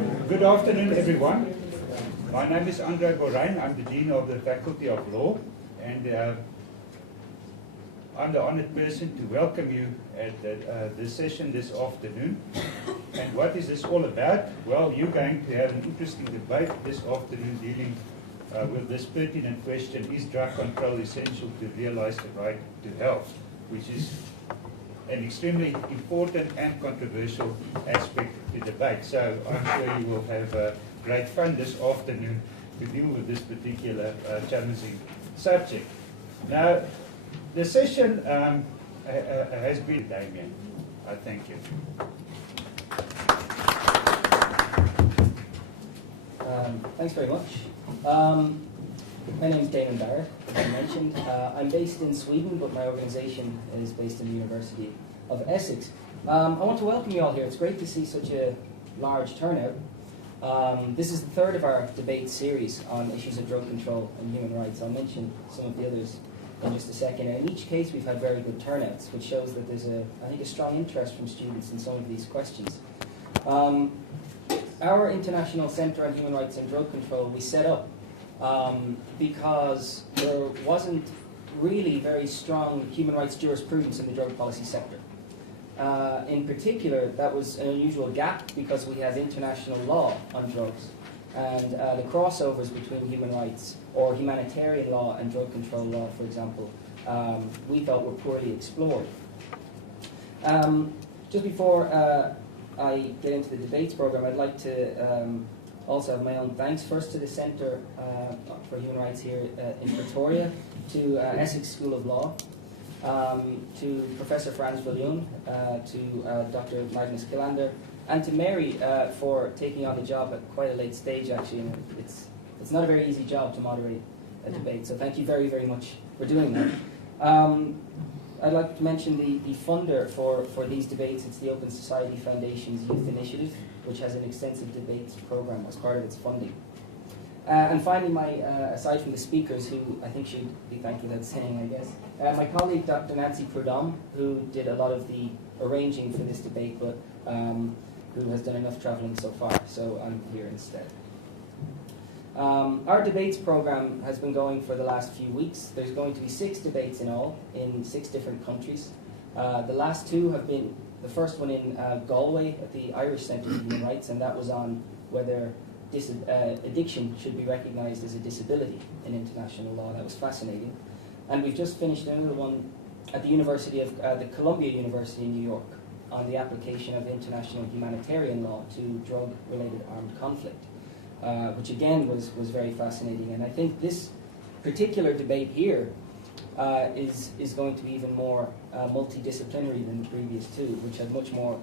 Good afternoon, everyone. My name is Andre Gorein. I'm the Dean of the Faculty of Law, and I'm the honored person to welcome you at this session this afternoon. And what is this all about? Well, you're going to have an interesting debate this afternoon dealing with this pertinent question: is drug control essential to realize the right to health? Which is an extremely important and controversial aspect of the debate. So I'm sure you will have great fun this afternoon to deal with this particular challenging subject. Now, the session has been Damien. I thank you. Thanks very much. My name is Damon Barrett, as I mentioned. I'm based in Sweden, but my organisation is based in the University of Essex. I want to welcome you all here. It's great to see such a large turnout. This is the third of our debate series on issues of drug control and human rights. I'll mention some of the others in just a second. And in each case, we've had very good turnouts, which shows that there's I think, a strong interest from students in some of these questions. Our International Centre on Human Rights and Drug Control, we set up because there wasn't really very strong human rights jurisprudence in the drug policy sector. In particular, that was an unusual gap because we have international law on drugs, and the crossovers between human rights or humanitarian law and drug control law, for example, we thought were poorly explored. Just before I get into the debates program, I'd like to also have my own thanks first to the Centre for Human Rights here in Pretoria, to Essex School of Law, to Professor Frans Viljoen, to Dr. Magnus Killander, and to Mary for taking on the job at quite a late stage, actually. And it's not a very easy job to moderate a debate, so thank you very, very much for doing that. I'd like to mention the funder for these debates. It's the Open Society Foundation's Youth Initiative, which has an extensive debates program as part of its funding. And finally, aside from the speakers, who I think should be thanked without saying, I guess, my colleague Dr. Nancy Prudhomme, who did a lot of the arranging for this debate, but who has done enough travelling so far, so I'm here instead. Our debates program has been going for the last few weeks. There's going to be 6 debates in all, in 6 different countries. The last 2 have been, the first one in Galway at the Irish Centre for Human Rights, and that was on whether addiction should be recognised as a disability in international law. That was fascinating. And we've just finished another one at the University of the Columbia University in New York on the application of international humanitarian law to drug-related armed conflict, which again was very fascinating. And I think this particular debate here is going to be even more multidisciplinary than the previous 2, which had much more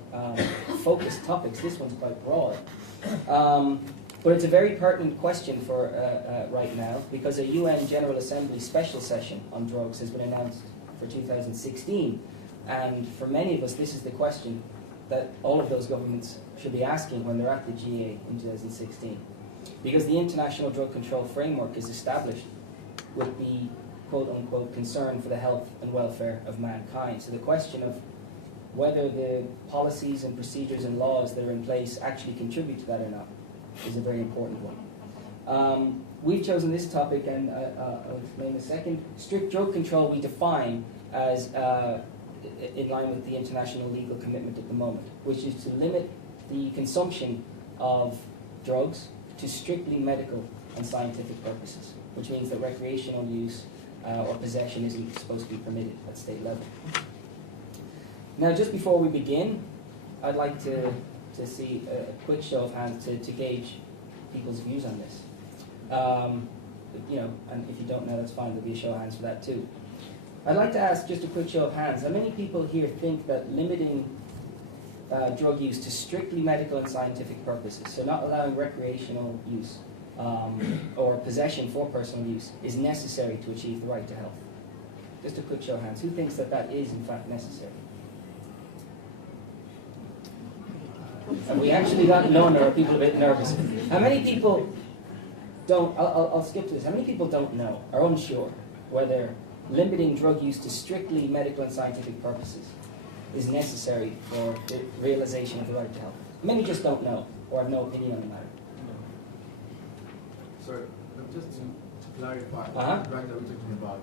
focused topics. This one's quite broad. But it's a very pertinent question for right now, because a UN General Assembly special session on drugs has been announced for 2016. And for many of us, this is the question that all of those governments should be asking when they're at the GA in 2016. Because the international drug control framework is established with the quote-unquote concern for the health and welfare of mankind. So the question of whether the policies and procedures and laws that are in place actually contribute to that or not is a very important one. We've chosen this topic, and I'll explain in a second. Strict drug control we define as in line with the international legal commitment at the moment, which is to limit the consumption of drugs to strictly medical and scientific purposes, which means that recreational use or possession isn't supposed to be permitted at state level. Now, just before we begin, I'd like to see a quick show of hands to gauge people's views on this. And if you don't know, that's fine. There'll be a show of hands for that too. I'd like to ask just a quick show of hands. How many people here think that limiting drug use to strictly medical and scientific purposes, so not allowing recreational use or possession for personal use, is necessary to achieve the right to health? Just a quick show of hands. Who thinks that that is in fact necessary? Have we actually got none, or are people a bit nervous? How many people don't, I'll skip to this, how many people don't know, are unsure whether limiting drug use to strictly medical and scientific purposes is necessary for the realization of the right to health? Many just don't know. or have no opinion on the matter. Sorry, just to clarify, Uh-huh. the drug that we're talking about.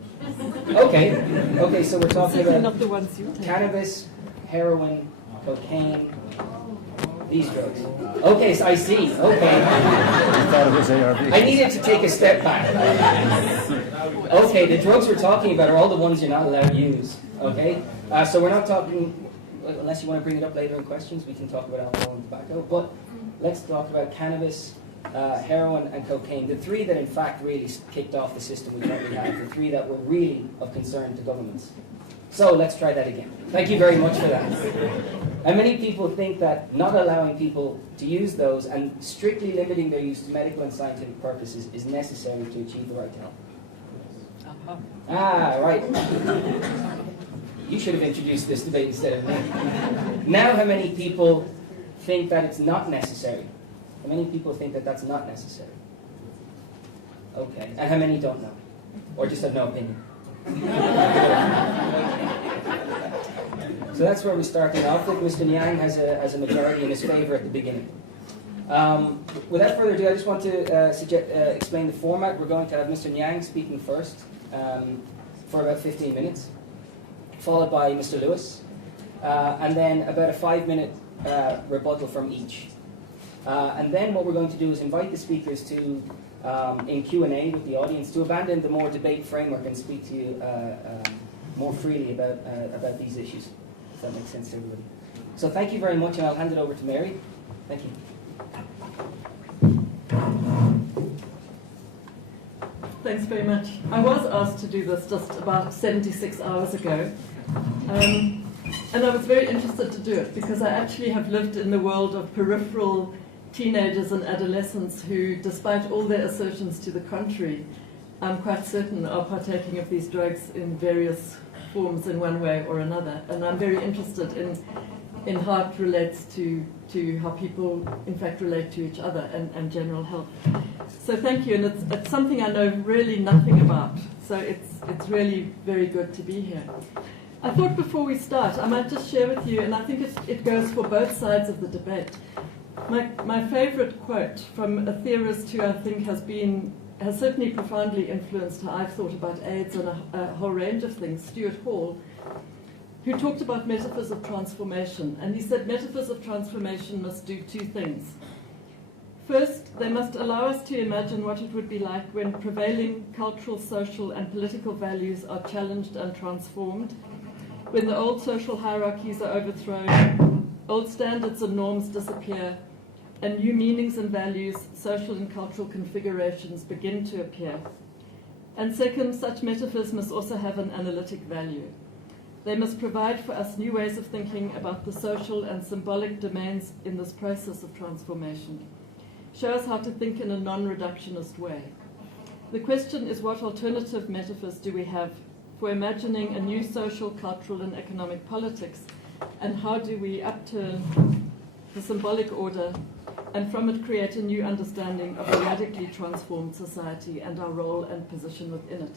Okay, so we're talking Certainly about not the ones you take. cannabis, heroin, cocaine, these drugs. Okay, so I see. Okay. I thought it was ARV. I needed to take a step back. Okay, the drugs we're talking about are all the ones you're not allowed to use. Okay? So we're not talking, unless you want to bring it up later in questions, we can talk about alcohol and tobacco. But let's talk about cannabis, heroin, and cocaine. The three that in fact really kicked off the system we currently have. The three that were really of concern to governments. So let's try that again. Thank you very much for that. And many people think that not allowing people to use those and strictly limiting their use to medical and scientific purposes is necessary to achieve the right to health. Ah, right. You should have introduced this debate instead of me. Now, how many people think that it's not necessary? How many people think that that's not necessary? Okay. And how many don't know? Or just have no opinion? So that's where we're starting off with. Mr. Niang has a majority in his favor at the beginning. Without further ado, I just want to explain the format. We're going to have Mr. Niang speaking first for about 15 minutes, followed by Mr. Lewis, and then about a 5-minute rebuttal from each. And then what we're going to do is invite the speakers to, in Q&A with the audience, to abandon the more debate framework and speak to you more freely about these issues, if that makes sense to everybody. So thank you very much, and I'll hand it over to Mary. Thank you. Thanks very much. I was asked to do this just about 76 hours ago. And I was very interested to do it because I actually have lived in the world of peripheral teenagers and adolescents who, despite all their assertions to the contrary, I'm quite certain are partaking of these drugs in various forms in one way or another. And I'm very interested in how it relates to how people, in fact, relate to each other and general health. So thank you, and it's something I know really nothing about. So it's really very good to be here. I thought before we start, I might just share with you, and I think it goes for both sides of the debate. My favorite quote from a theorist who I think has certainly profoundly influenced how I've thought about AIDS and a whole range of things, Stuart Hall, who talked about metaphors of transformation. And he said metaphors of transformation must do two things. First, they must allow us to imagine what it would be like when prevailing cultural, social, and political values are challenged and transformed, when the old social hierarchies are overthrown, old standards and norms disappear, and new meanings and values, social and cultural configurations begin to appear. And second, such metaphors must also have an analytic value. They must provide for us new ways of thinking about the social and symbolic domains in this process of transformation. Show us how to think in a non-reductionist way. The question is, what alternative metaphors do we have for imagining a new social, cultural, and economic politics, and how do we upturn the symbolic order and from it create a new understanding of a radically transformed society and our role and position within it?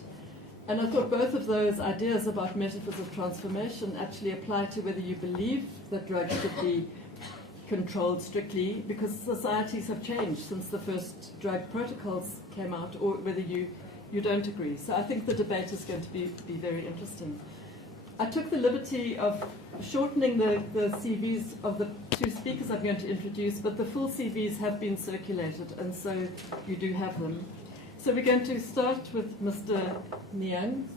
And I thought both of those ideas about metaphors of transformation actually apply to whether you believe that drugs should be controlled strictly because societies have changed since the first drug protocols came out, or whether you don't agree. So I think the debate is going to be very interesting. I took the liberty of shortening the CVs of the two speakers I'm going to introduce, but the full CVs have been circulated, and so you do have them. So we're going to start with Mr. Niang,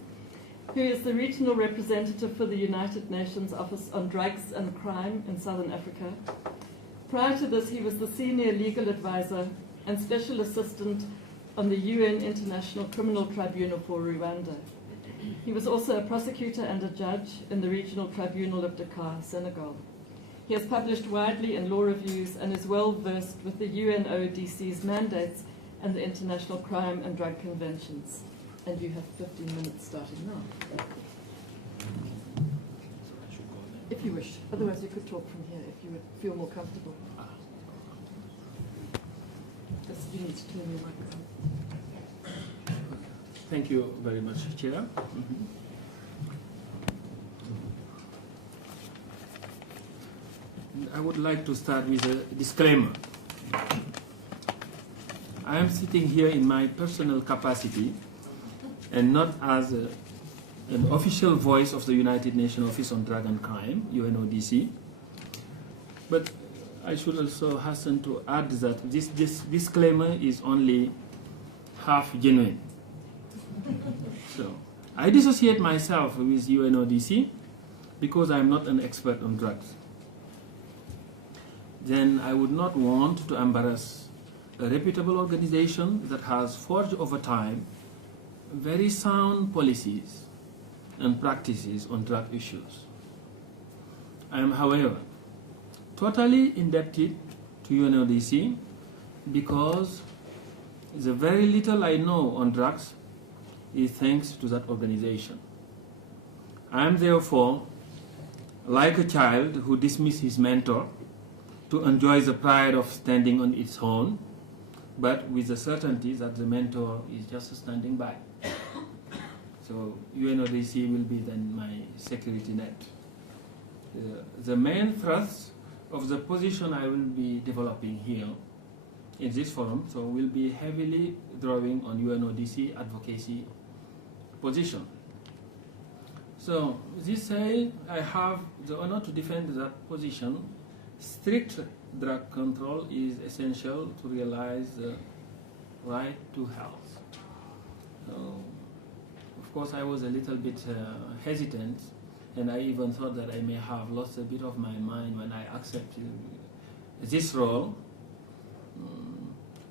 who is the regional representative for the United Nations Office on Drugs and Crime in Southern Africa. Prior to this, he was the senior legal advisor and special assistant on the UN International Criminal Tribunal for Rwanda. He was also a prosecutor and a judge in the Regional Tribunal of Dakar, Senegal. He has published widely in law reviews and is well versed with the UNODC's mandates and the International Crime and Drug Conventions. And you have 15 minutes starting now. If you wish. Otherwise, you could talk from here if you would feel more comfortable. Just, you need to turn your microphone. Thank you very much, Chair. I would like to start with a disclaimer. I am sitting here in my personal capacity and not as an official voice of the United Nations Office on Drug and Crime, UNODC. But I should also hasten to add that this disclaimer is only half genuine. So I dissociate myself with UNODC because I'm not an expert on drugs. Then I would not want to embarrass a reputable organization that has forged over time very sound policies and practices on drug issues. I am, however, totally indebted to UNODC because the very little I know on drugs is thanks to that organization. I am therefore like a child who dismisses his mentor to enjoy the pride of standing on its own, but with the certainty that the mentor is just standing by. So UNODC will be then my security net. The main thrust of the position I will be developing here in this forum, so will be heavily drawing on UNODC advocacy position. So this say I have the honor to defend that position. Strict drug control is essential to realize the right to health. Of course, I was a little bit hesitant, and I even thought that I may have lost a bit of my mind when I accepted this role.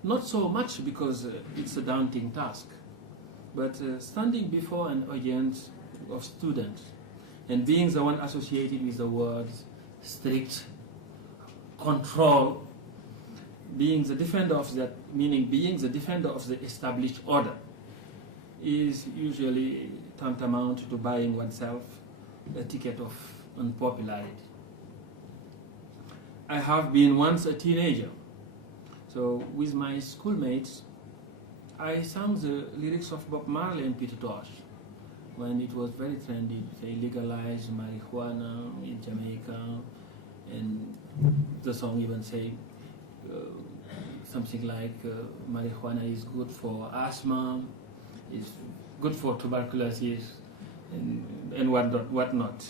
Not so much because it's a daunting task, but standing before an audience of students and being the one associated with the words strict control, being the defender of that, meaning being the defender of the established order, is usually tantamount to buying oneself a ticket of unpopularity. I have been once a teenager, so with my schoolmates, I sang the lyrics of Bob Marley and Peter Tosh when it was very trendy. They legalized marijuana in Jamaica, and the song even say something like marijuana is good for asthma, is good for tuberculosis, and whatnot.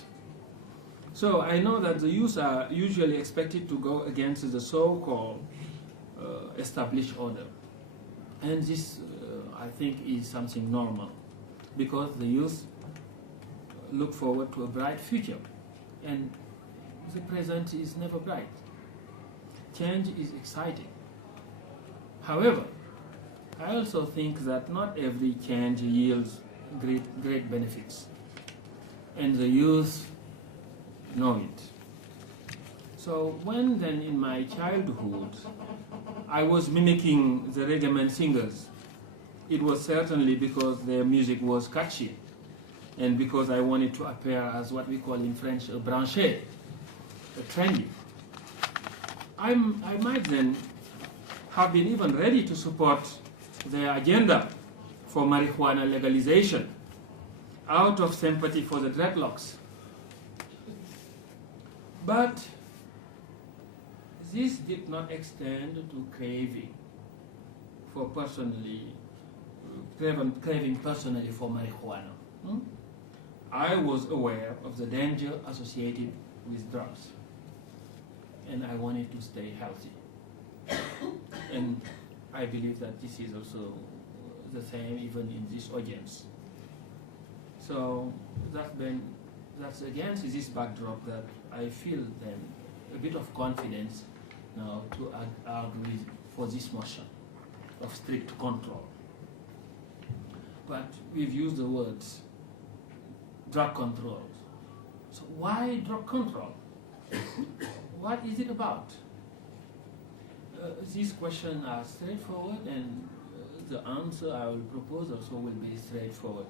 So I know that the youth are usually expected to go against the so-called established order. And this, I think, is something normal, because the youth look forward to a bright future, and the present is never bright. Change is exciting. However, I also think that not every change yields great benefits, and the youth know it. So when then in my childhood I was mimicking the reggae singers, it was certainly because their music was catchy, and because I wanted to appear as what we call in French a branché, a trendy. I might then have been even ready to support their agenda for marijuana legalization out of sympathy for the dreadlocks. But this did not extend to craving personally for marijuana. I was aware of the danger associated with drugs, and I wanted to stay healthy. And I believe that this is also the same even in this audience. So that's against this backdrop that I feel then a bit of confidence now to argue for this motion of strict control. But we've used the words drug control. So why drug control? What is it about? These questions are straightforward, and the answer I will propose also will be straightforward.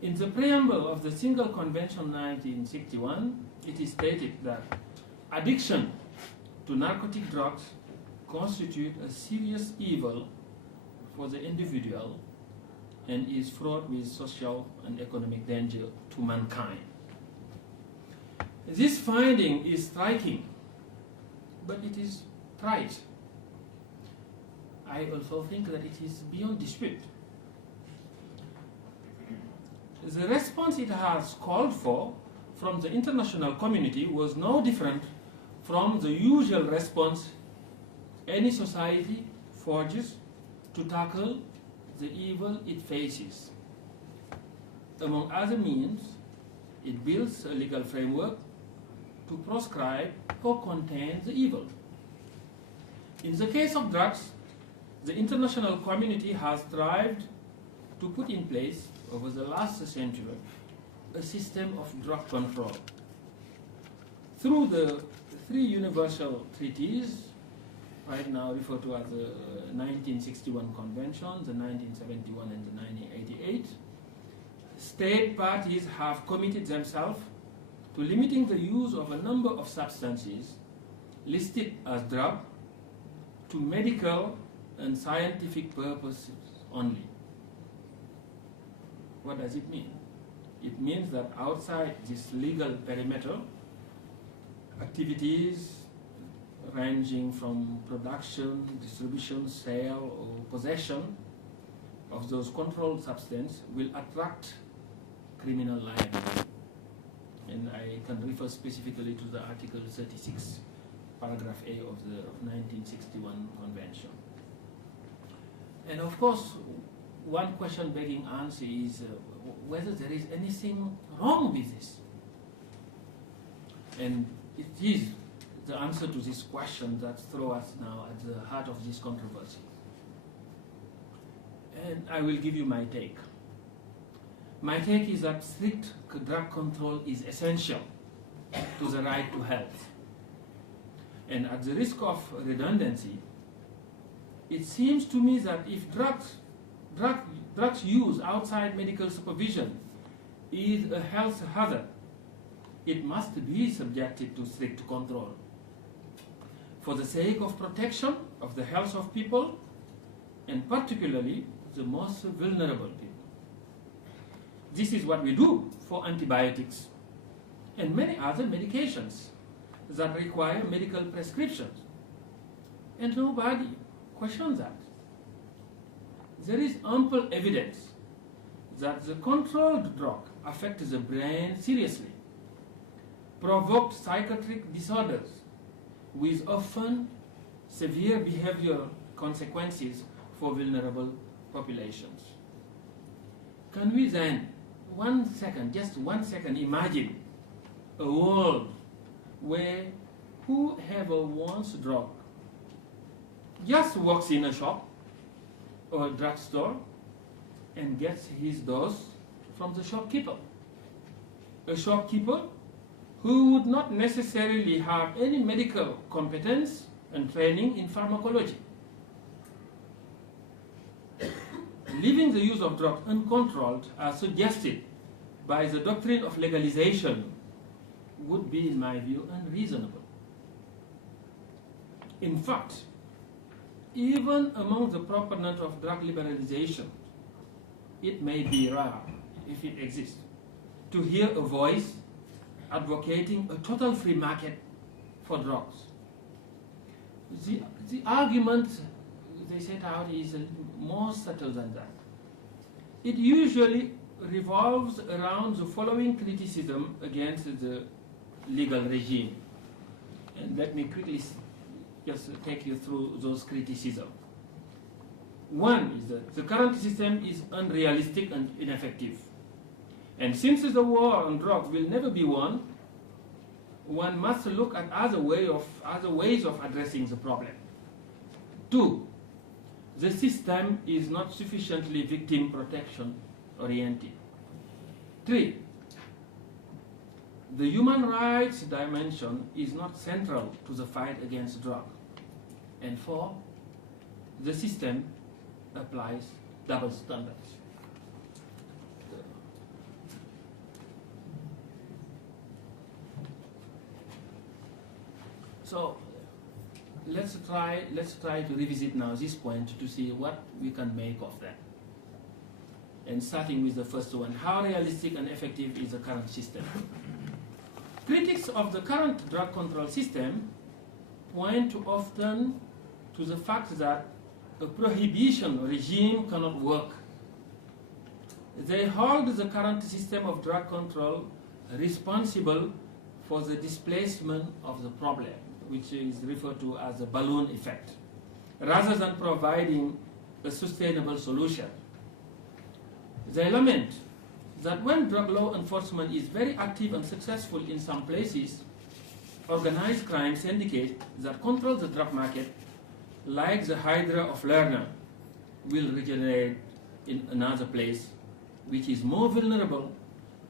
In the preamble of the Single Convention 1961, it is stated that addiction to narcotic drugs constitutes a serious evil for the individual and is fraught with social and economic danger to mankind. This finding is striking, but it is trite. I also think that it is beyond dispute. The response it has called for from the international community was no different from the usual response any society forges to tackle the evil it faces. Among other means, it builds a legal framework to proscribe or contain the evil. In the case of drugs, the international community has strived to put in place over the last century a system of drug control. Through the three universal treaties, right now referred to as the 1961 Convention, the 1971 and the 1988, state parties have committed themselves to limiting the use of a number of substances listed as drugs to medical and scientific purposes only. What does it mean? It means that outside this legal perimeter, activities ranging from production, distribution, sale, or possession of those controlled substances will attract criminal liability. And I can refer specifically to the Article 36, Paragraph A of the 1961 Convention. And of course, one question begging answer is whether there is anything wrong with this. And it is the answer to this question that throws us now at the heart of this controversy. And I will give you my take. My take is that strict drug control is essential to the right to health. And at the risk of redundancy, it seems to me that if drugs use outside medical supervision is a health hazard, it must be subjected to strict control for the sake of protection of the health of people, and particularly the most vulnerable people. This is what we do for antibiotics and many other medications that require medical prescriptions. And nobody questions that. There is ample evidence that the controlled drug affects the brain seriously, provokes psychiatric disorders with often severe behavioral consequences for vulnerable populations. Can we then, just 1 second, imagine a world where whoever wants drug just walks in a shop or a drugstore and gets his dose from the shopkeeper? A shopkeeper who would not necessarily have any medical competence and training in pharmacology. Leaving the use of drugs uncontrolled as suggested by the doctrine of legalization would be, in my view, unreasonable. In fact, even among the proponents of drug liberalization, it may be rare, if it exists, to hear a voice advocating a total free market for drugs. The argument they set out is more subtle than that. It usually revolves around the following criticism against the legal regime. And let me quickly just take you through those criticisms. One is that the current system is unrealistic and ineffective. And since the war on drugs will never be won, one must look at other ways of addressing the problem. Two, the system is not sufficiently victim protection oriented. Three, the human rights dimension is not central to the fight against drugs. And four, the system applies double standards. So let's try to revisit now this point to see what we can make of that. And starting with the first one, how realistic and effective is the current system? Critics of the current drug control system point often to the fact that a prohibition regime cannot work. They hold the current system of drug control responsible for the displacement of the problem, which is referred to as the balloon effect, rather than providing a sustainable solution. They lament that when drug law enforcement is very active and successful in some places, organized crime syndicates that control the drug market, like the Hydra of Lerner, will regenerate in another place, which is more vulnerable,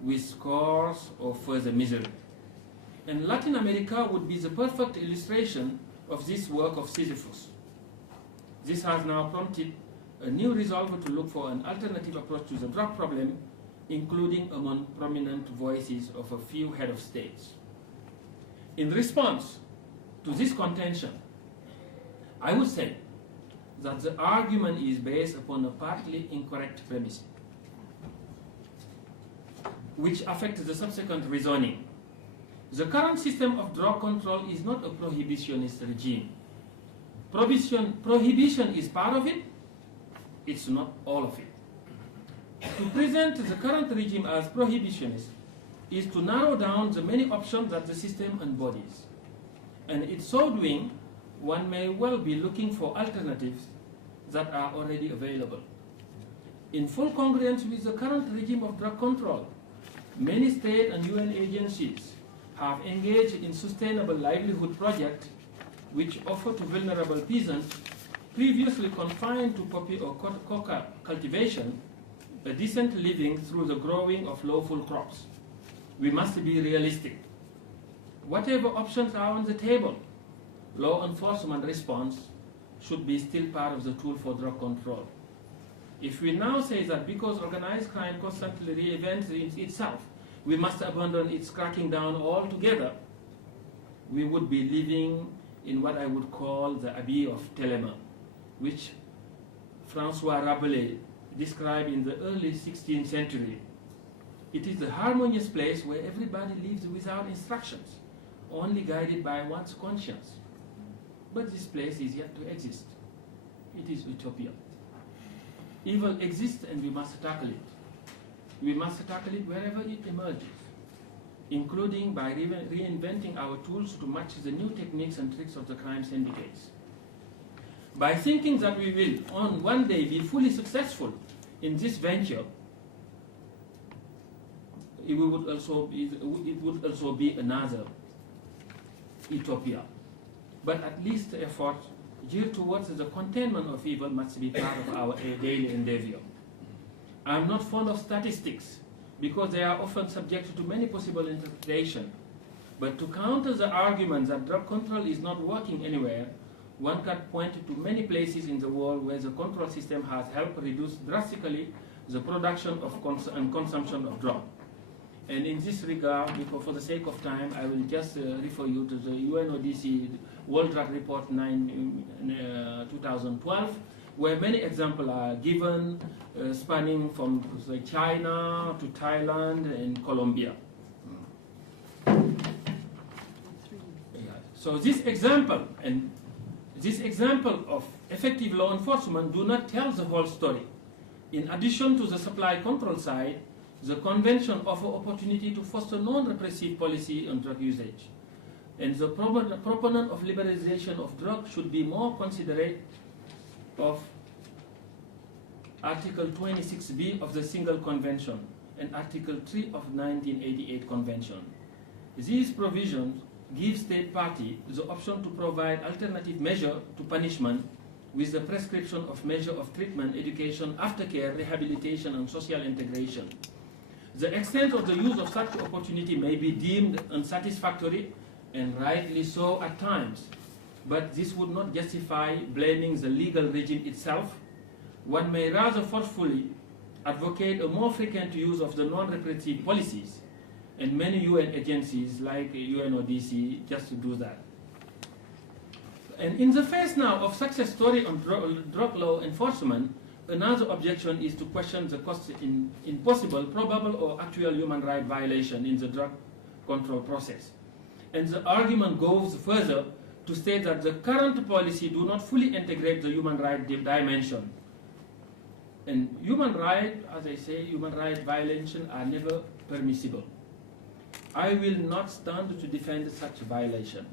with scores of further misery. And Latin America would be the perfect illustration of this work of Sisyphus. This has now prompted a new resolve to look for an alternative approach to the drug problem, including among prominent voices of a few head of states. In response to this contention, I would say that the argument is based upon a partly incorrect premise, which affects the subsequent reasoning. The current system of drug control is not a prohibitionist regime. Prohibition is part of it, it's not all of it. To present the current regime as prohibitionist is to narrow down the many options that the system embodies. And in so doing, one may well be looking for alternatives that are already available. In full congruence with the current regime of drug control, many state and UN agencies have engaged in sustainable livelihood projects which offer to vulnerable peasants previously confined to poppy or coca cultivation a decent living through the growing of lawful crops. We must be realistic. Whatever options are on the table, law enforcement response should be still part of the tool for drug control. If we now say that because organized crime constantly reinvents itself, we must abandon its cracking down altogether, we would be living in what I would call the abbey of Telemann, which Francois Rabelais described in the early 16th century. It is the harmonious place where everybody lives without instructions, only guided by one's conscience. But this place is yet to exist. It is utopia. Evil exists and we must tackle it. We must tackle it wherever it emerges, including by reinventing our tools to match the new techniques and tricks of the crime syndicates. By thinking that we will on one day be fully successful in this venture, it would also be another utopia. But at least the effort geared towards the containment of evil must be part of our daily endeavor. I am not fond of statistics because they are often subject to many possible interpretations. But to counter the argument that drug control is not working anywhere, one can point to many places in the world where the control system has helped reduce drastically the production of and consumption of drugs. And in this regard, because for the sake of time, I will just refer you to the UNODC World Drug Report 2012, where many examples are given, spanning from China to Thailand and Colombia. So this example of effective law enforcement do not tell the whole story. In addition to the supply control side, the convention offers opportunity to foster non-repressive policy on drug usage. And the proponent of liberalization of drugs should be more considerate of Article 26B of the Single Convention and Article 3 of 1988 Convention. These provisions give state party the option to provide alternative measure to punishment with the prescription of measure of treatment, education, aftercare, rehabilitation, and social integration. The extent of the use of such opportunity may be deemed unsatisfactory, and rightly so at times, but this would not justify blaming the legal regime itself. One may rather forcefully advocate a more frequent use of the non-repressive policies, and many UN agencies like UNODC just to do that. And in the face now of success story on drug law enforcement, another objection is to question the cost in possible, probable, or actual human rights violation in the drug control process. And the argument goes further to state that the current policy do not fully integrate the human right dimension. And human right, as I say, human right violations are never permissible. I will not stand to defend such violation.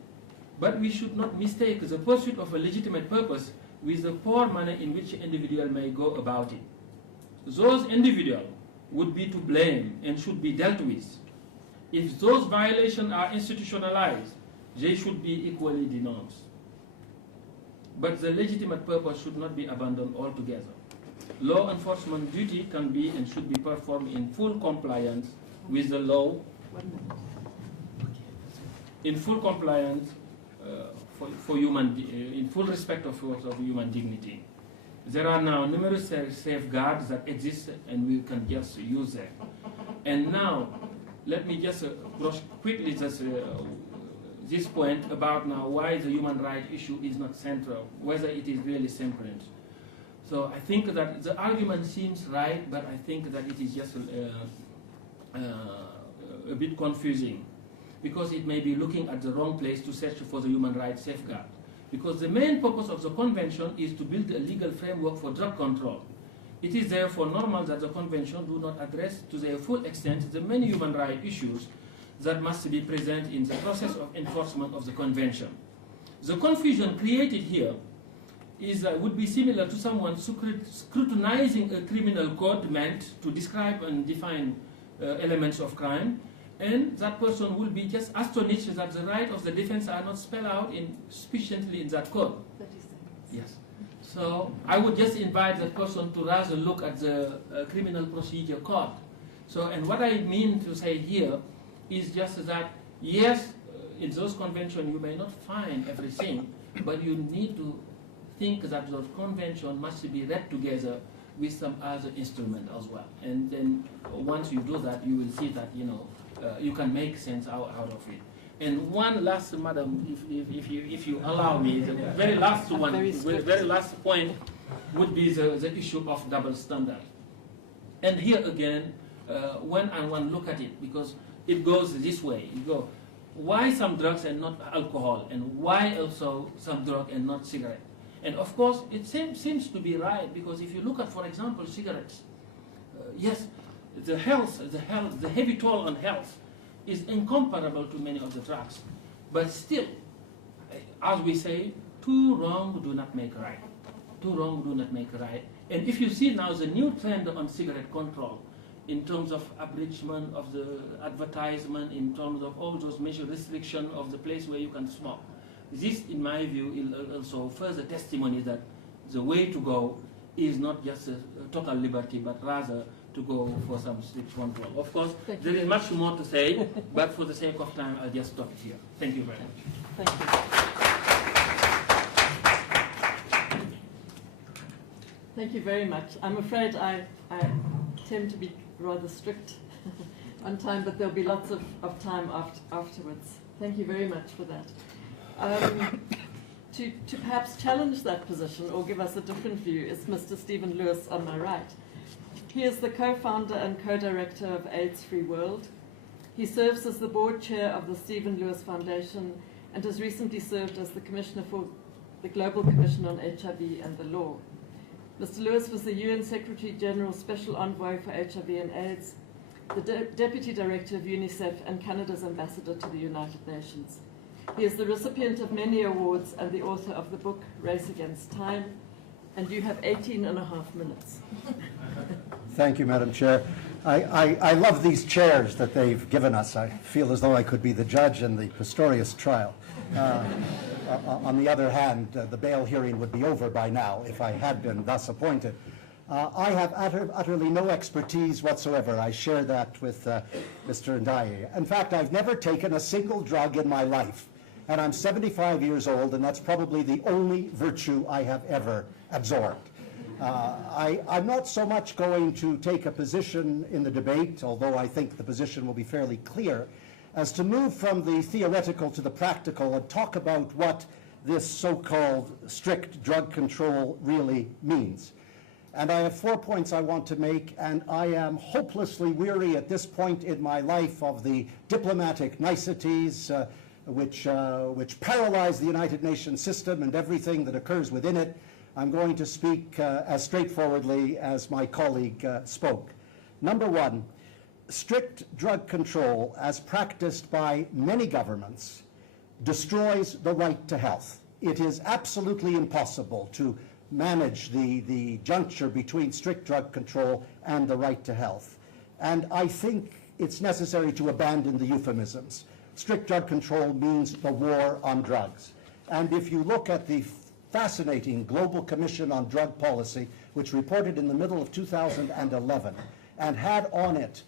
But we should not mistake the pursuit of a legitimate purpose with the poor manner in which an individual may go about it. Those individuals would be to blame and should be dealt with. If those violations are institutionalized, they should be equally denounced. But the legitimate purpose should not be abandoned altogether. Law enforcement duty can be and should be performed in full compliance with the law, in full compliance in full respect of human dignity. There are now numerous safeguards that exist and we can just use them. And now, let me just brush quickly this point about now why the human rights issue is not central, whether it is really central. So I think that the argument seems right, but I think that it is just a bit confusing, because it may be looking at the wrong place to search for the human rights safeguard. Because the main purpose of the convention is to build a legal framework for drug control. It is therefore normal that the convention do not address to their full extent the many human rights issues that must be present in the process of enforcement of the convention. The confusion created here would be similar to someone scrutinizing a criminal code meant to describe and define elements of crime, and that person will be just astonished that the right of the defense are not spelled out sufficiently in that code. Yes. So I would just invite that person to rather look at the criminal procedure code. So, and what I mean to say here is just that, yes, in those conventions you may not find everything, but you need to think that those conventions must be read together with some other instrument as well. And then once you do that, you will see that, you can make sense out of it. And one last, madam, if you allow me, the very last one, very last point would be the issue of double standard. And here again, when one look at it, because it goes this way, you go, why some drugs and not alcohol, and why also some drug and not cigarette? And of course, it seems to be right, because if you look at, for example, cigarettes, yes, the heavy toll on health is incomparable to many of the drugs. But still, as we say, two wrong do not make right. Two wrong do not make right. And if you see now the new trend on cigarette control, in terms of abridgment of the advertisement, in terms of all those measure restriction of the place where you can smoke, this, in my view, is also further testimony that the way to go is not just a total liberty, but rather to go for some strict control. Of course, there is much more to say, but for the sake of time, I'll just stop here. Thank you very much. Thank you. Thank you very much. I'm afraid I tend to be rather strict on time, but there'll be lots of time afterwards. Thank you very much for that. To perhaps challenge that position or give us a different view is Mr. Stephen Lewis on my right. He is the co-founder and co-director of AIDS Free World. He serves as the board chair of the Stephen Lewis Foundation and has recently served as the commissioner for the Global Commission on HIV and the Law. Mr. Lewis was the UN Secretary General Special Envoy for HIV and AIDS, the Deputy Director of UNICEF and Canada's Ambassador to the United Nations. He is the recipient of many awards and the author of the book Race Against Time, and you have 18 and a half minutes. Thank you, Madam Chair. I love these chairs that they've given us. I feel as though I could be the judge in the Pistorius trial. On the other hand, the bail hearing would be over by now if I had been thus appointed. I have utterly no expertise whatsoever. I share that with Mr. Mandiaye. In fact, I've never taken a single drug in my life. And I'm 75 years old, and that's probably the only virtue I have ever absorbed. I'm not so much going to take a position in the debate, although I think the position will be fairly clear, as to move from the theoretical to the practical and talk about what this so-called strict drug control really means. And I have 4 points I want to make, and I am hopelessly weary at this point in my life of the diplomatic niceties, which paralyze the United Nations system and everything that occurs within it, I'm going to speak as straightforwardly as my colleague spoke. Number one, strict drug control, as practiced by many governments, destroys the right to health. It is absolutely impossible to manage the juncture between strict drug control and the right to health. And I think it's necessary to abandon the euphemisms. Strict drug control means the war on drugs. And if you look at the fascinating Global Commission on Drug Policy, which reported in the middle of 2011, and had on it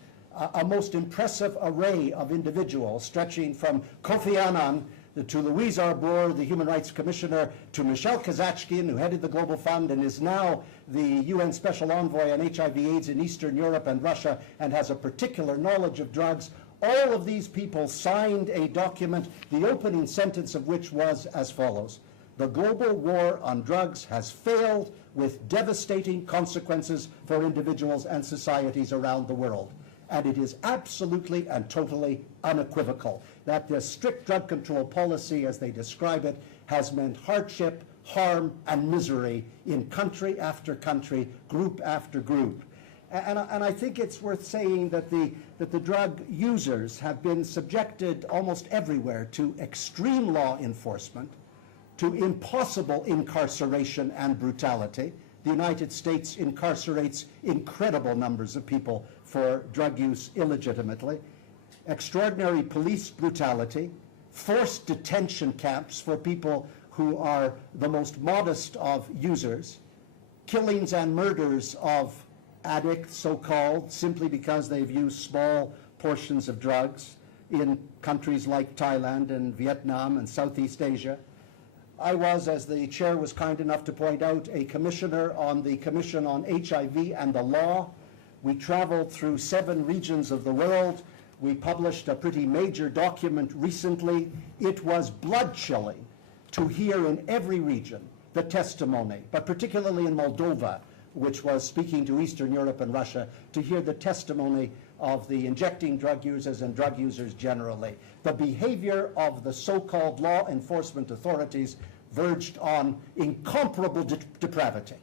a most impressive array of individuals, stretching from Kofi Annan to Louise Arbour, the Human Rights Commissioner, to Michel Kazatchkian, who headed the Global Fund and is now the UN Special Envoy on HIV/AIDS in Eastern Europe and Russia, and has a particular knowledge of drugs. All of these people signed a document, the opening sentence of which was as follows: "The global war on drugs has failed with devastating consequences for individuals and societies around the world." And it is absolutely and totally unequivocal that this strict drug control policy, as they describe it, has meant hardship, harm, and misery in country after country, group after group. And I think it's worth saying that the drug users have been subjected almost everywhere to extreme law enforcement, to impossible incarceration and brutality. The United States incarcerates incredible numbers of people for drug use illegitimately, extraordinary police brutality, forced detention camps for people who are the most modest of users, killings and murders of addicts, so-called, simply because they've used small portions of drugs in countries like Thailand and Vietnam and Southeast Asia. I was, as the chair was kind enough to point out, a commissioner on the Commission on HIV and the Law. We traveled through 7 regions of the world. We published a pretty major document recently. It was blood-chilling to hear in every region the testimony, but particularly in Moldova, which was speaking to Eastern Europe and Russia, to hear the testimony of the injecting drug users and drug users generally. The behavior of the so-called law enforcement authorities verged on incomparable depravity.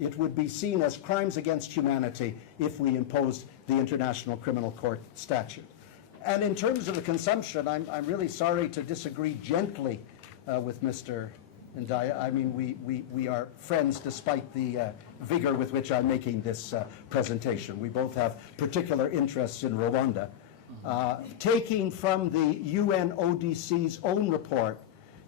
It would be seen as crimes against humanity if we imposed the International Criminal Court statute. And in terms of the consumption, I'm really sorry to disagree gently with Mr. Mandiaye. I mean, we are friends despite the vigor with which I'm making this presentation. We both have particular interests in Rwanda. Taking from the UNODC's own report,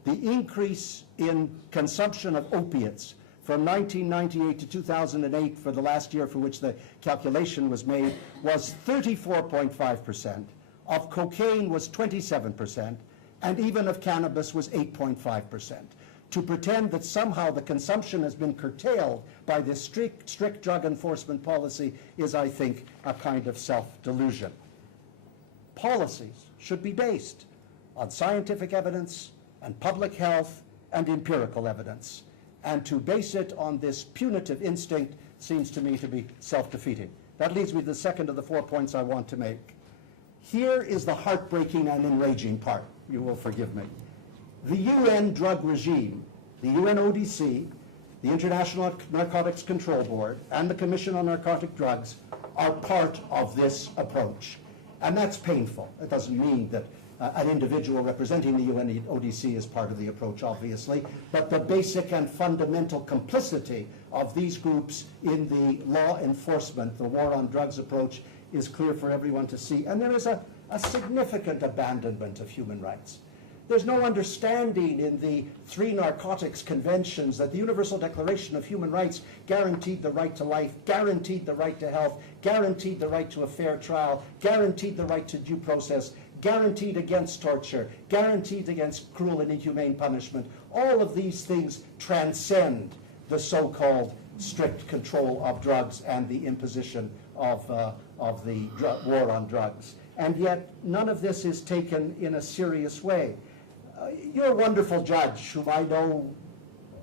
the increase in consumption of opiates from 1998 to 2008, for the last year for which the calculation was made, was 34.5%, of cocaine was 27%, and even of cannabis was 8.5%. To pretend that somehow the consumption has been curtailed by this strict drug enforcement policy is, I think, a kind of self-delusion. Policies should be based on scientific evidence and public health and empirical evidence. And to base it on this punitive instinct seems to me to be self-defeating. That leads me to the second of the 4 points I want to make. Here is the heartbreaking and enraging part. You will forgive me. The UN drug regime, the UNODC, the International Narcotics Control Board, and the Commission on Narcotic Drugs are part of this approach. And that's painful. It doesn't mean that an individual representing the UNODC is part of the approach, obviously, but the basic and fundamental complicity of these groups in the law enforcement, the war on drugs approach, is clear for everyone to see. And there is a significant abandonment of human rights. There's no understanding in the 3 narcotics conventions that the Universal Declaration of Human Rights guaranteed the right to life, guaranteed the right to health, guaranteed the right to a fair trial, guaranteed the right to due process, guaranteed against torture, guaranteed against cruel and inhumane punishment. All of these things transcend the so-called strict control of drugs and the imposition of the war on drugs. And yet, none of this is taken in a serious way. You're a wonderful judge whom I know,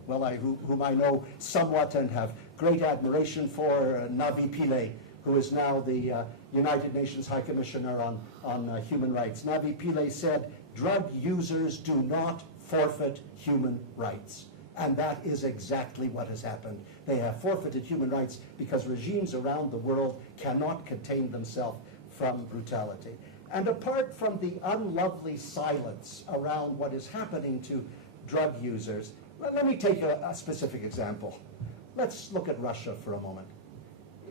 whom I know somewhat and have great admiration for, Navi Pillay, who is now the United Nations High Commissioner on Human Rights. Navi Pillay said, Drug users do not forfeit human rights. And that is exactly what has happened. They have forfeited human rights because regimes around the world cannot contain themselves from brutality. And apart from the unlovely silence around what is happening to drug users, let me take a specific example. Let's look at Russia for a moment.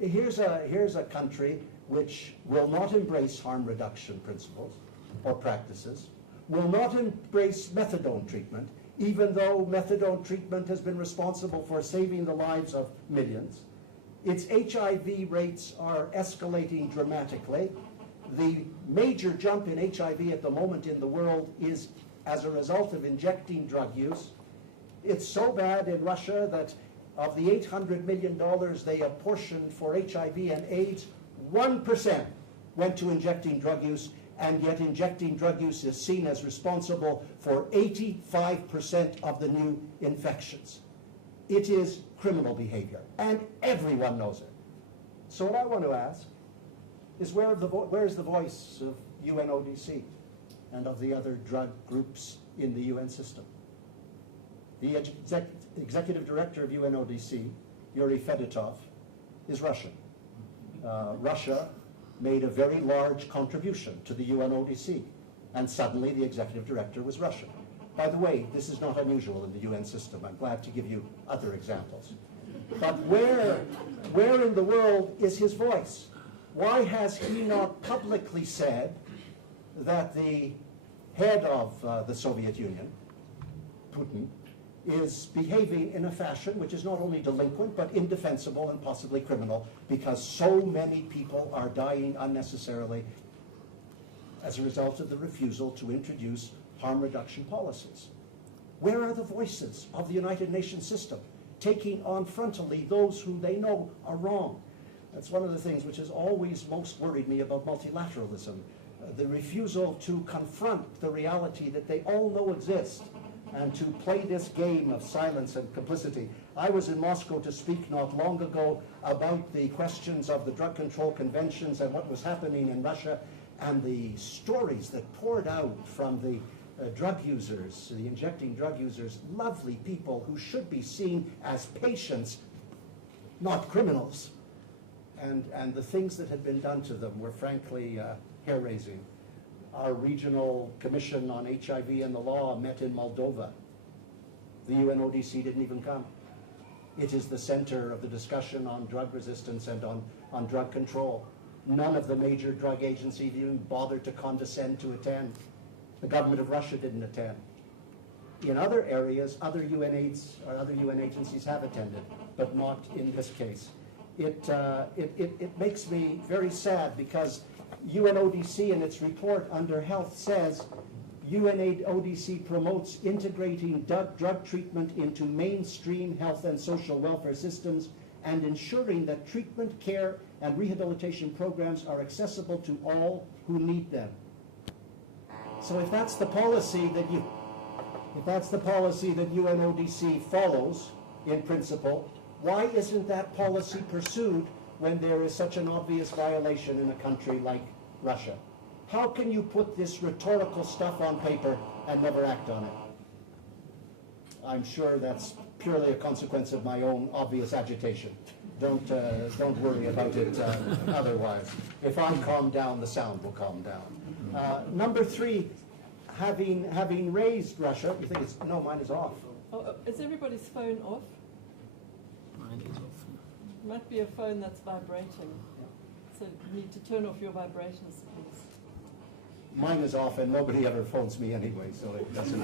Here's a country which will not embrace harm reduction principles or practices, will not embrace methadone treatment, even though methadone treatment has been responsible for saving the lives of millions. Its HIV rates are escalating dramatically. The major jump in HIV at the moment in the world is as a result of injecting drug use. It's so bad in Russia that of the $800 million they apportioned for HIV and AIDS, 1% went to injecting drug use, and yet injecting drug use is seen as responsible for 85% of the new infections. It is criminal behavior, and everyone knows it. So what I want to ask is where's the voice of UNODC and of the other drug groups in the UN system? The executive director of UNODC, Yuri Fedotov, is Russian. Russia made a very large contribution to the UNODC, and suddenly the executive director was Russian. By the way, this is not unusual in the UN system. I'm glad to give you other examples. But where in the world is his voice? Why has he not publicly said that the head of the Soviet Union, Putin, is behaving in a fashion which is not only delinquent, but indefensible and possibly criminal, because so many people are dying unnecessarily as a result of the refusal to introduce harm reduction policies? Where are the voices of the United Nations system, taking on frontally those who they know are wrong? That's one of the things which has always most worried me about multilateralism, the refusal to confront the reality that they all know exists, and to play this game of silence and complicity. I was in Moscow to speak not long ago about the questions of the drug control conventions and what was happening in Russia, and the stories that poured out from the drug users, the injecting drug users, lovely people who should be seen as patients, not criminals. And the things that had been done to them were frankly hair-raising. Our regional commission on HIV and the law met in Moldova. The UNODC didn't even come. It is the center of the discussion on drug resistance and on drug control. None of the major drug agencies even bothered to condescend to attend. The government of Russia didn't attend. In other areas, other UN agencies have attended, but not in this case. It makes me very sad because UNODC in its report under health says UNODC promotes integrating drug treatment into mainstream health and social welfare systems and ensuring that treatment, care, and rehabilitation programs are accessible to all who need them. So if that's the policy that UNODC follows in principle, why isn't that policy pursued when there is such an obvious violation in a country like Russia? How can you put this rhetorical stuff on paper and never act on it? I'm sure that's purely a consequence of my own obvious agitation. Don't worry about it otherwise. If I calm down, the sound will calm down. Number three, having raised Russia, you think it's, no, mine is off. Oh, is everybody's phone off? Mine is off. Might be a phone that's vibrating. So you need to turn off your vibrations, please. Mine is off, and nobody ever phones me anyway, so it doesn't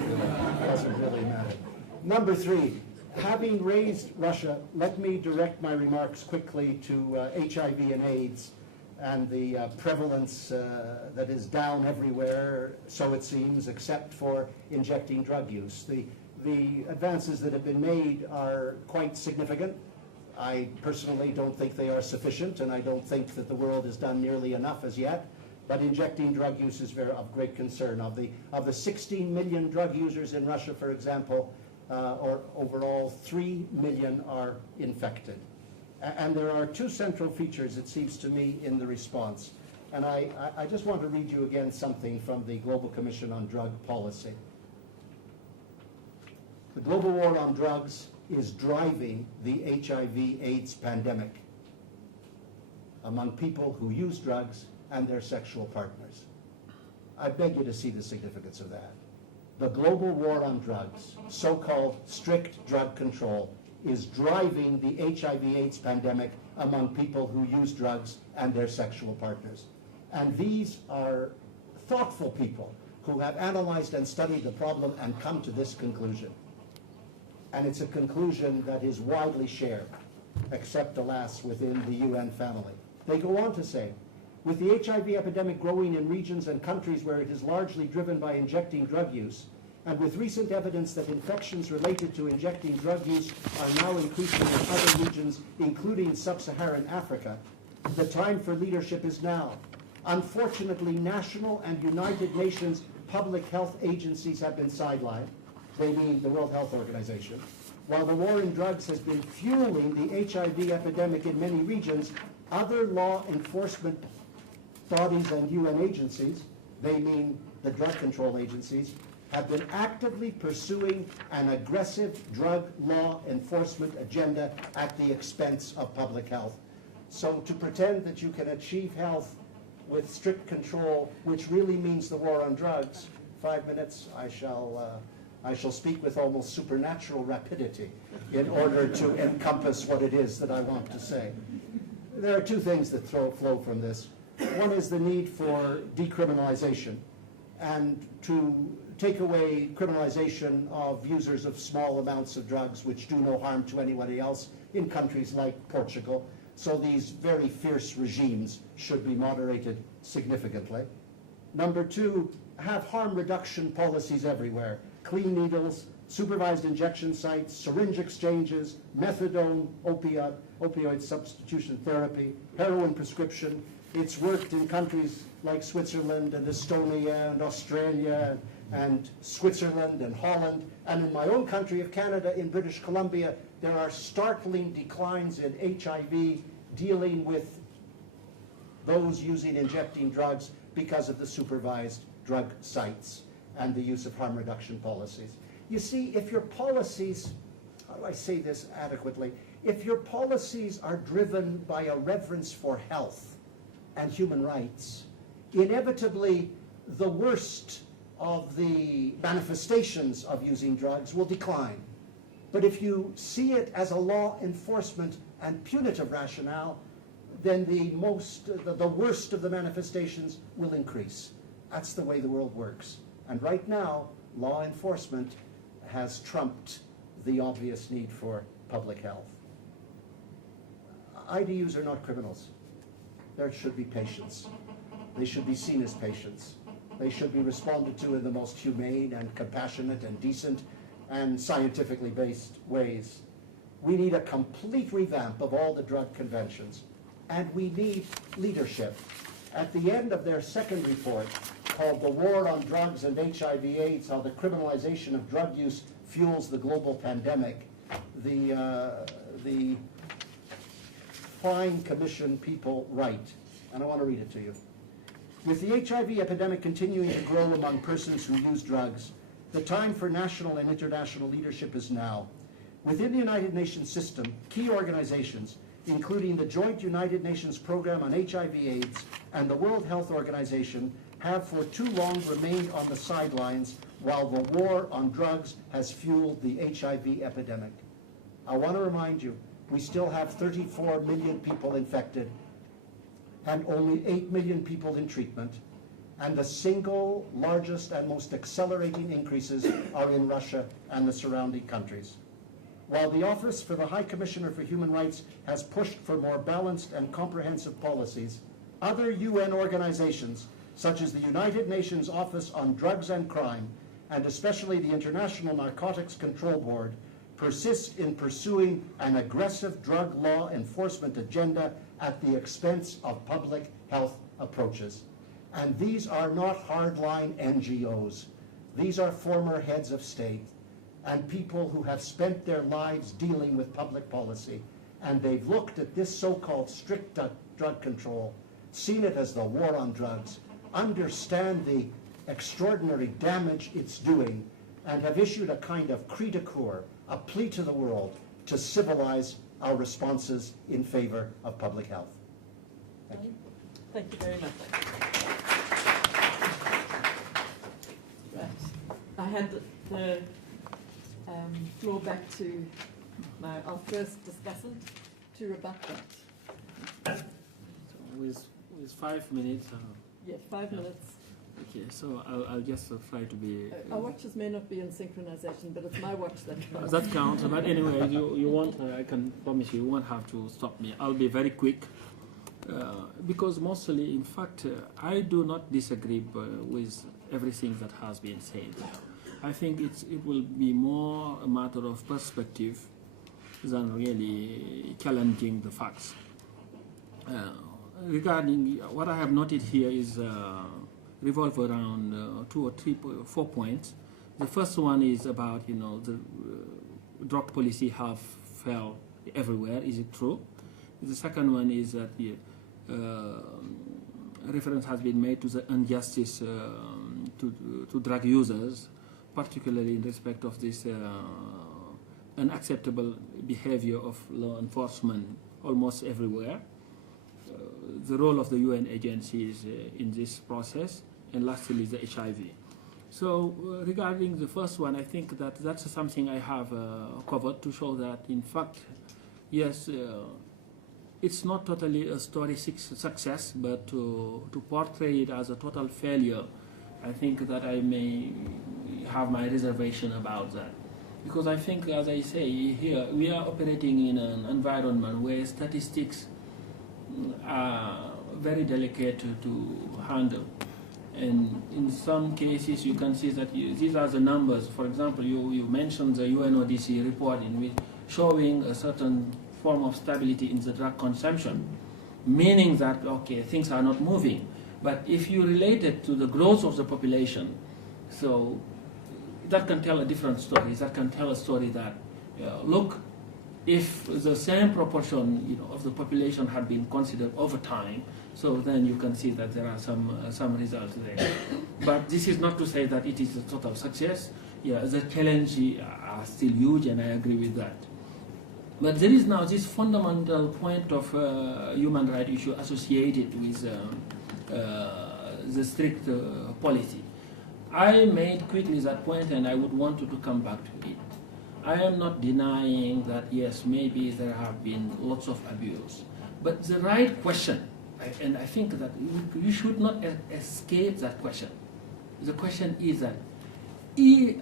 really matter. Number three, having raised Russia, let me direct my remarks quickly to HIV and AIDS and the prevalence that is down everywhere, so it seems, except for injecting drug use. The advances that have been made are quite significant. I personally don't think they are sufficient, and I don't think that the world has done nearly enough as yet. But injecting drug use is of great concern. Of the 16 million drug users in Russia, for example, or overall 3 million are infected. And there are two central features, it seems to me, in the response. And I just want to read you again something from the Global Commission on Drug Policy. The global war on drugs is driving the HIV/AIDS pandemic among people who use drugs and their sexual partners. I beg you to see the significance of that. The global war on drugs, so-called strict drug control, is driving the HIV/AIDS pandemic among people who use drugs and their sexual partners. And these are thoughtful people who have analyzed and studied the problem and come to this conclusion. And it's a conclusion that is widely shared, except, alas, within the UN family. They go on to say, with the HIV epidemic growing in regions and countries where it is largely driven by injecting drug use, and with recent evidence that infections related to injecting drug use are now increasing in other regions, including sub-Saharan Africa, the time for leadership is now. Unfortunately, national and United Nations public health agencies have been sidelined. They mean the World Health Organization. While the war in drugs has been fueling the HIV epidemic in many regions, other law enforcement bodies and UN agencies, they mean the drug control agencies, have been actively pursuing an aggressive drug law enforcement agenda at the expense of public health. So to pretend that you can achieve health with strict control, which really means the war on drugs, 5 minutes, I shall speak with almost supernatural rapidity in order to encompass what it is that I want to say. There are two things that flow from this. One is the need for decriminalization and to take away criminalization of users of small amounts of drugs which do no harm to anybody else in countries like Portugal. So these very fierce regimes should be moderated significantly. Number two, have harm reduction policies everywhere. Clean needles, supervised injection sites, syringe exchanges, methadone, opioid substitution therapy, heroin prescription. It's worked in countries like Switzerland and Estonia and Australia and Switzerland and Holland. And in my own country of Canada, in British Columbia, there are startling declines in HIV dealing with those injecting drugs because of the supervised drug sites and the use of harm reduction policies. You see, if your policies, how do I say this adequately? If your policies are driven by a reverence for health and human rights, inevitably the worst of the manifestations of using drugs will decline. But if you see it as a law enforcement and punitive rationale, then the worst of the manifestations will increase. That's the way the world works. And right now, law enforcement has trumped the obvious need for public health. IDUs are not criminals. There should be patients. They should be seen as patients. They should be responded to in the most humane and compassionate and decent and scientifically based ways. We need a complete revamp of all the drug conventions, and we need leadership. At the end of their second report, called The War on Drugs and HIV/AIDS, How the Criminalization of Drug Use Fuels the Global Pandemic, the fine commission people write, and I want to read it to you. With the HIV epidemic continuing to grow among persons who use drugs, the time for national and international leadership is now. Within the United Nations system, key organizations, including the Joint United Nations Program on HIV/AIDS and the World Health Organization, have for too long remained on the sidelines while the war on drugs has fueled the HIV epidemic. I want to remind you, we still have 34 million people infected and only 8 million people in treatment, and the single largest and most accelerating increases are in Russia and the surrounding countries. While the Office for the High Commissioner for Human Rights has pushed for more balanced and comprehensive policies, other UN organizations, such as the United Nations Office on Drugs and Crime, and especially the International Narcotics Control Board, persist in pursuing an aggressive drug law enforcement agenda at the expense of public health approaches. And these are not hardline NGOs. These are former heads of state and people who have spent their lives dealing with public policy. And they've looked at this so-called strict drug control seen it as the war on drugs, understand the extraordinary damage it's doing, and have issued a kind of cri de coeur, a plea to the world to civilize our responses in favor of public health. Thank you. Thank you very much. Right. I hand the floor back to our first discussant to rebut that. So with 5 minutes. Yes, 5 minutes. Okay, so I'll just try to be. Our watches may not be in synchronization, but it's my watch that counts. That counts. But anyway, you won't. I can promise you won't have to stop me. I'll be very quick. Because mostly, in fact, I do not disagree with everything that has been said. I think it will be more a matter of perspective than really challenging the facts. Regarding what I have noted here is revolve around 2 or 3, 4 points. The first one is about the drug policy have failed everywhere. Is it true? The second one is that the reference has been made to the injustice to drug users, particularly in respect of this unacceptable behavior of law enforcement almost everywhere. The role of the UN agencies in this process, and lastly the HIV. So regarding the first one, I think that's something I have covered to show that in fact, yes, it's not totally a story success, but to portray it as a total failure, I think that I may have my reservation about that. Because I think, as I say here, we are operating in an environment where statistics are very delicate to handle. And in some cases, you can see that these are the numbers. For example, you mentioned the UNODC report in which showing a certain form of stability in the drug consumption, meaning that, okay, things are not moving. But if you relate it to the growth of the population, so that can tell a different story. That can tell a story that, look, if the same proportion of the population had been considered over time, so then you can see that there are some results there. But this is not to say that it is a total success. Yeah, the challenges are still huge, and I agree with that. But there is now this fundamental point of human rights issue associated with the strict policy. I made quickly that point, and I would want to come back to it. I am not denying that, yes, maybe there have been lots of abuse. But the right question, and I think that you should not escape that question. The question is that,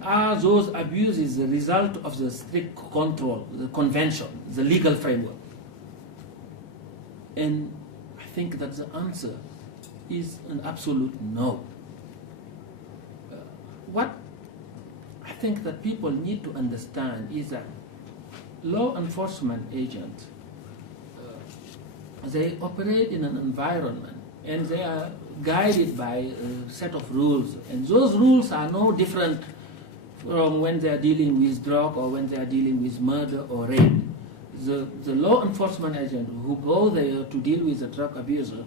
are those abuses the result of the strict control, the convention, the legal framework? And I think that the answer is an absolute no. What I think that people need to understand is that law enforcement agents, they operate in an environment and they are guided by a set of rules, and those rules are no different from when they are dealing with drug or when they are dealing with murder or rape. The law enforcement agent who go there to deal with a drug abuser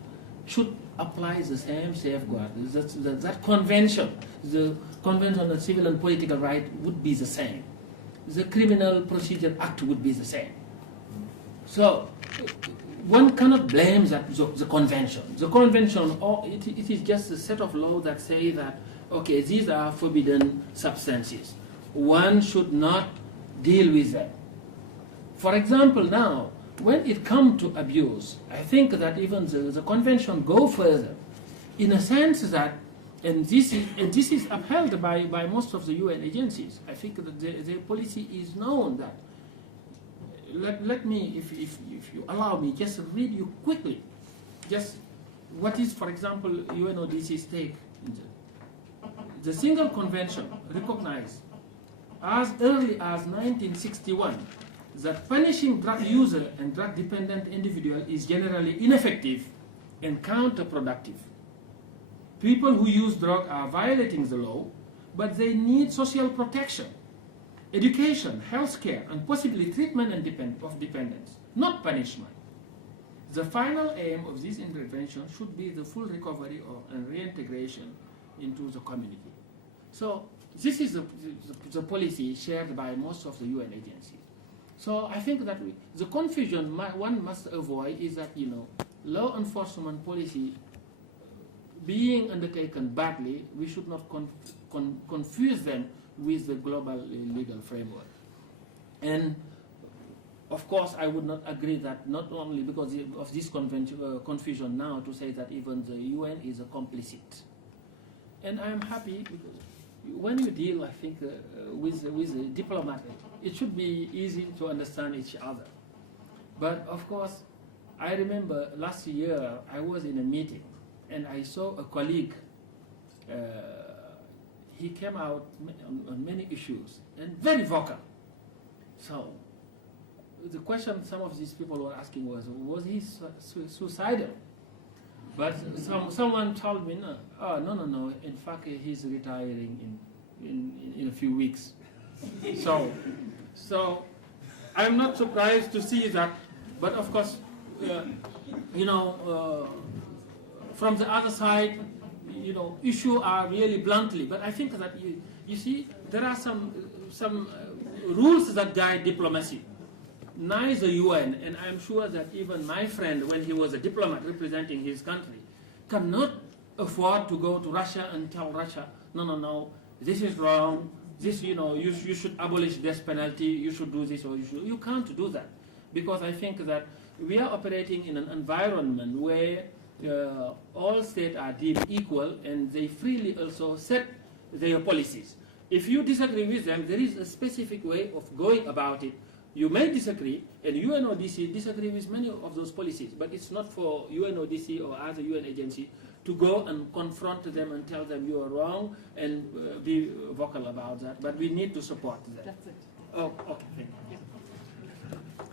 should apply the same safeguard. That convention, the Convention on Civil and Political Rights would be the same. The Criminal Procedure Act would be the same. So one cannot blame the convention. The convention, it is just a set of laws that say that, okay, these are forbidden substances. One should not deal with them. For example, now, when it comes to abuse, I think that even the convention go further, in a sense that, and this is upheld by most of the UN agencies. I think that their policy is known that. Let me, if you allow me, just read you quickly, just what is, for example, UNODC's take. The single convention recognized as early as 1961 that punishing drug user and drug dependent individual is generally ineffective and counterproductive. People who use drug are violating the law, but they need social protection, education, health care, and possibly treatment of dependence, not punishment. The final aim of this intervention should be the full recovery and reintegration into the community. So this is the policy shared by most of the UN agencies. So I think that the confusion one must avoid is that, law enforcement policy being undertaken badly, we should not confuse them with the global legal framework. And of course, I would not agree that not only because of this confusion now to say that even the UN is a complicit. And I am happy because when you deal, I think, with a diplomat, it should be easy to understand each other. But of course, I remember last year I was in a meeting and I saw a colleague. He came out on many issues and very vocal. So the question some of these people were asking was he suicidal? But someone told me, no. In fact, he's retiring in a few weeks. So I'm not surprised to see that. But of course, from the other side, issues are really bluntly. But I think that you see there are some rules that guide diplomacy. Neither UN, and I'm sure that even my friend, when he was a diplomat representing his country, cannot afford to go to Russia and tell Russia, no, this is wrong, this, you should abolish death penalty, you should do this, or you can't do that. Because I think that we are operating in an environment where all states are deemed equal and they freely also set their policies. If you disagree with them, there is a specific way of going about it. You may disagree, and UNODC disagree with many of those policies, but it's not for UNODC or other UN agency to go and confront them and tell them you are wrong and be vocal about that. But we need to support them. That's it. Oh, okay. Thank you.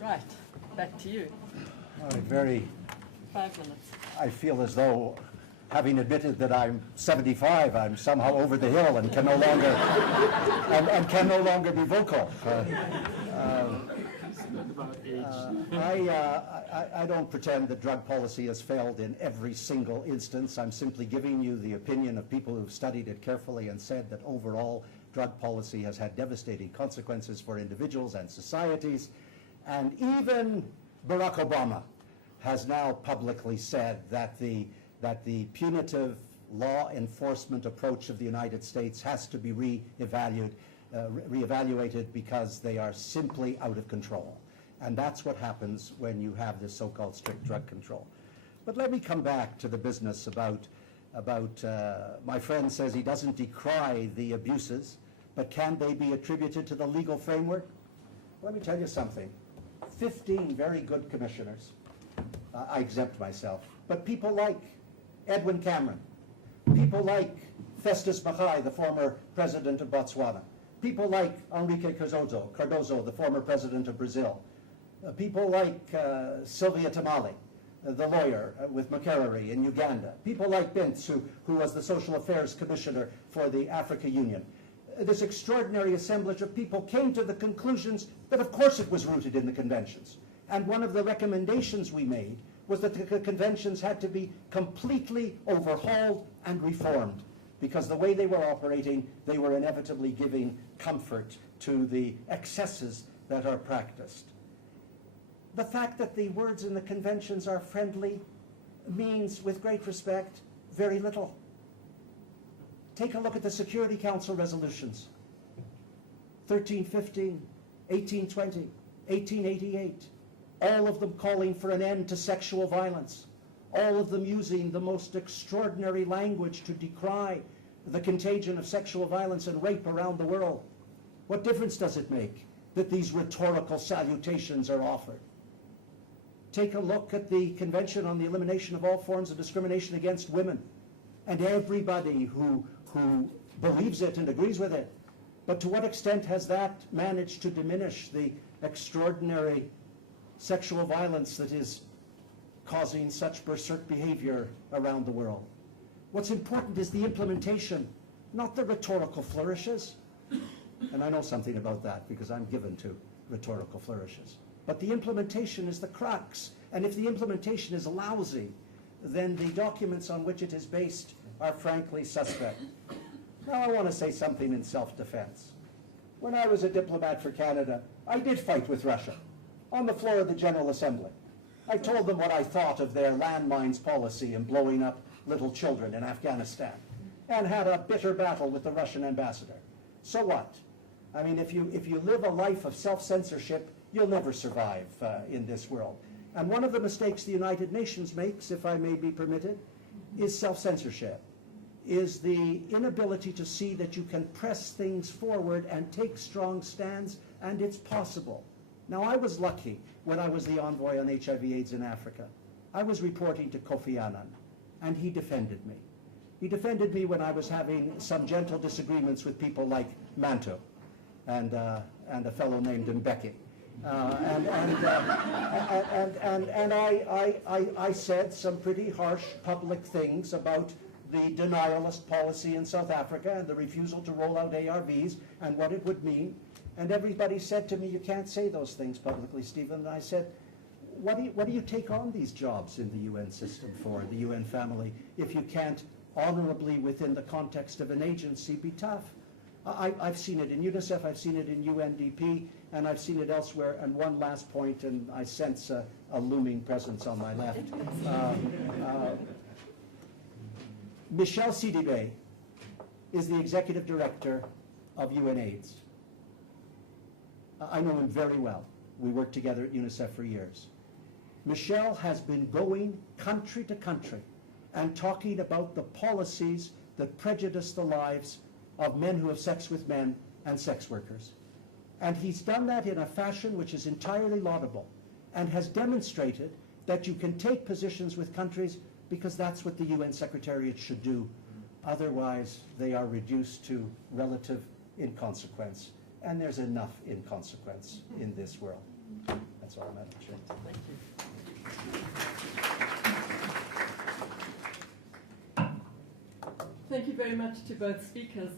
Right, back to you. All right, 5 minutes. I feel as though, having admitted that I'm 75, I'm somehow over the hill and can no longer and can no longer be vocal. I don't pretend that drug policy has failed in every single instance. I'm simply giving you the opinion of people who've studied it carefully and said that overall drug policy has had devastating consequences for individuals and societies. And even Barack Obama has now publicly said that the punitive law enforcement approach of the United States has to be reevaluated because they are simply out of control. And that's what happens when you have this so-called strict drug control. But let me come back to the business about my friend says he doesn't decry the abuses, but can they be attributed to the legal framework? Let me tell you something. 15 very good commissioners. I exempt myself. But people like Edwin Cameron, people like Festus Mackay, the former president of Botswana, people like Enrique Cardozo, the former president of Brazil, people like Sylvia Tamale, the lawyer with Makerere in Uganda, people like Bintz, who was the social affairs commissioner for the Africa Union. This extraordinary assemblage of people came to the conclusions that of course it was rooted in the conventions. And one of the recommendations we made was that the conventions had to be completely overhauled and reformed, because the way they were operating, they were inevitably giving comfort to the excesses that are practiced. The fact that the words in the conventions are friendly means, with great respect, very little. Take a look at the Security Council resolutions. 1315, 1820, 1888. All of them calling for an end to sexual violence. All of them using the most extraordinary language to decry the contagion of sexual violence and rape around the world. What difference does it make that these rhetorical salutations are offered? Take a look at the Convention on the Elimination of All Forms of Discrimination Against Women, and everybody who believes it and agrees with it. But to what extent has that managed to diminish the extraordinary sexual violence that is causing such berserk behavior around the world? What's important is the implementation, not the rhetorical flourishes. And I know something about that because I'm given to rhetorical flourishes. but the implementation is the crux. And if the implementation is lousy, then the documents on which it is based are frankly suspect. Now I want to say something in self-defense. When I was a diplomat for Canada, I did fight with Russia on the floor of the General Assembly. I told them what I thought of their landmines policy in blowing up little children in Afghanistan, and had a bitter battle with the Russian ambassador. So what? I mean, if you live a life of self-censorship, you'll never survive in this world. And one of the mistakes the United Nations makes, if I may be permitted, is self-censorship, is the inability to see that you can press things forward and take strong stands, and it's possible. Now, I was lucky when I was the envoy on HIV/AIDS in Africa. I was reporting to Kofi Annan, and he defended me. He defended me when I was having some gentle disagreements with people like Manto and a fellow named Mbeki. I said some pretty harsh public things about the denialist policy in South Africa and the refusal to roll out ARVs and what it would mean. And everybody said to me, you can't say those things publicly, Stephen. And I said, what do you take on these jobs in the UN system for, the UN family, if you can't honorably, within the context of an agency, be tough? I've seen it in UNICEF, I've seen it in UNDP, and I've seen it elsewhere. And one last point, and I sense a looming presence on my left. Michel Sidibe is the executive director of UNAIDS. I know him very well. We worked together at UNICEF for years. Michel has been going country to country and talking about the policies that prejudice the lives of men who have sex with men and sex workers. And he's done that in a fashion which is entirely laudable and has demonstrated that you can take positions with countries because that's what the UN Secretariat should do. Otherwise, they are reduced to relative inconsequence. And there's enough inconsequence in this world. That's all, Madam Chair. Thank you. Thank you very much to both speakers.